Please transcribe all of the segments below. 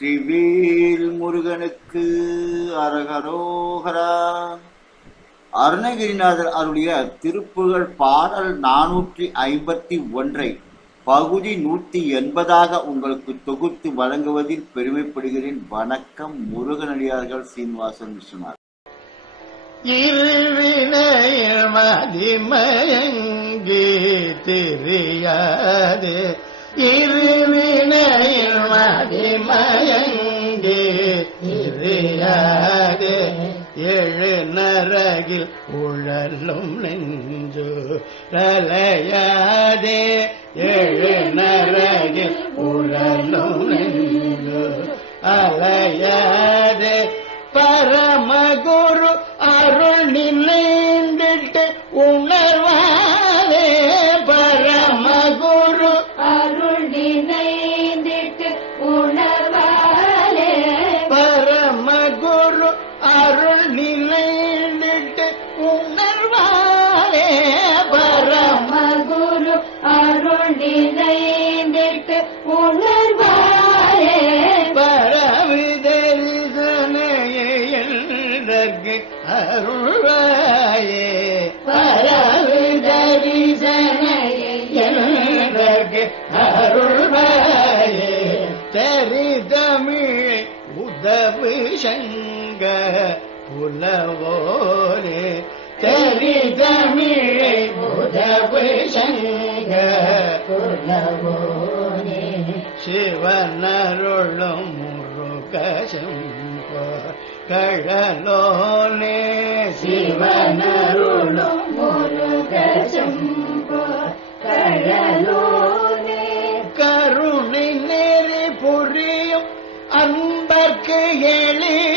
வெற்றிவேல் முருகனுக்கு அரகரோகரா. அருணகிரிநாதர் அருளிய திருப்புகழ் பாடல் நானூற்றி ஐம்பத்தி ஒன்றை பகுதி நூற்றி எண்பதாக உங்களுக்கு தொகுத்து வழங்குவதில் பெருமைப்படுகிறேன். வணக்கம் முருகனடியார்கள் சீனிவாசன் விஸ்வநாத் இருவினையில் மதிமயங்கி ஏழு நரகில் உழலும் நெஞ்சு ரலையாதே. ஏழு நரகில் உழலும் நெஞ்சு அலையாதே. பரமகுரு அருள் நினைந்திட்டு உணர்வாரே பரமகுரு அருள் நினைந்திட்டு உணர்வாலே பரமகுரு அருள் அருள் நினைந்திட்டு உணர்வாலே பரவிதரிசனையற்கு அருள்வாயே. பரவிதரிசனையற்கு அருள்வாயே. தெரிதமிழ் உதவு சங்க புலவோரே. தெரிதமிழை புலவோனே சிவனருளும் முருகசம்ப கழலோனே சிவனருளும் முருகசம்போ கடலோனே. கருணை நெறி புரியும் அன்பர்க்கு எளியோனே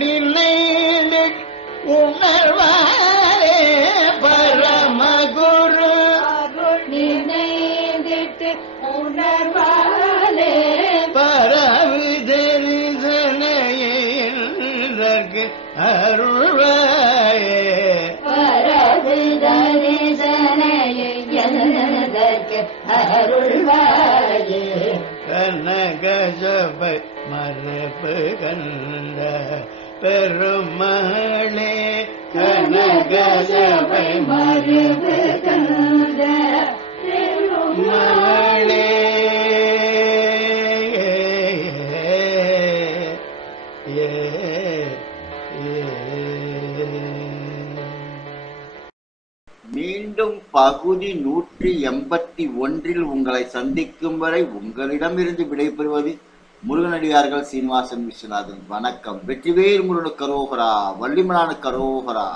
நினைந்து உணர்வாரே பரமகுரு. அருள் நினைந்திட்டு உணர்வாலே பரவி தரிசனையற்கு அருள்வாயே. பரவு தரிசனையை எனதற்கு அருள்வாயே. கனக சபை மரபு கண்ட பெருமாளே கனக. சபை கந்த மாளே ஏ. மீண்டும் பகுதி நூற்றி எண்பத்தி ஒன்றில் உங்களை சந்திக்கும் வரை உங்களிடமிருந்து விடைபெறுவது முருகனடியார்கள் சீனிவாசன் விஸ்வநாதன். வணக்கம். வெற்றிவேல் முருகனு கரோகரா வள்ளிமலான கரோகரா.